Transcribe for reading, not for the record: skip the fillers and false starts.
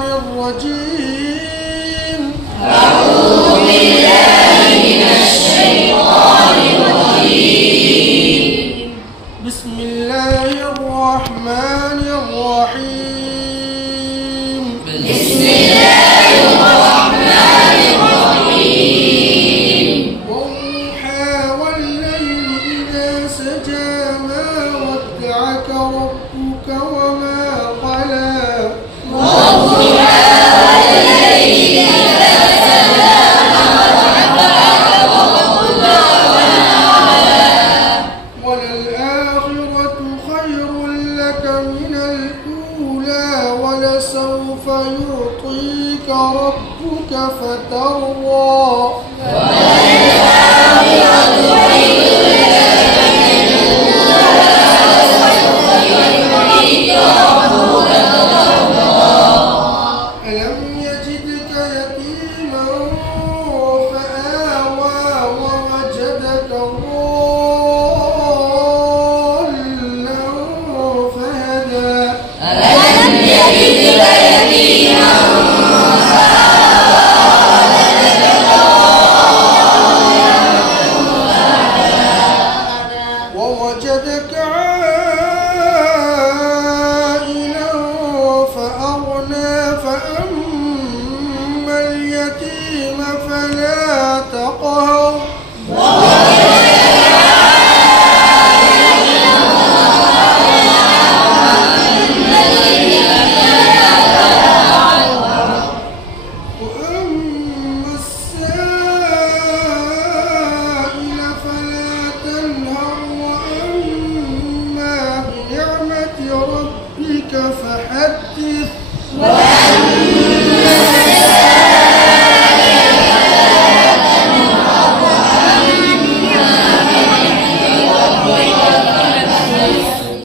الشيطان الرجيم. أعوذ بالله من الشيطان الرجيم. بسم الله الرحمن الرحيم. بسم الله الرحمن الرحيم. والضحى والليل إذا سجى ما ودعك ربك وما قلى. والضحى والليل إذا سجى ما ودعك ربك وما قلى. وللآخرة خير لك من الأولى ولسوف يعطيك ربك فترضى. ألم يجدك يتيما فآوى ووجدك ضالا فهدى. ألم يجدك يتيما ووجدك عائلا فأغنى فأما اليتيم فلا تقهر. وأما السائل فلا تنهر وأما بنعمة ربك فحدث.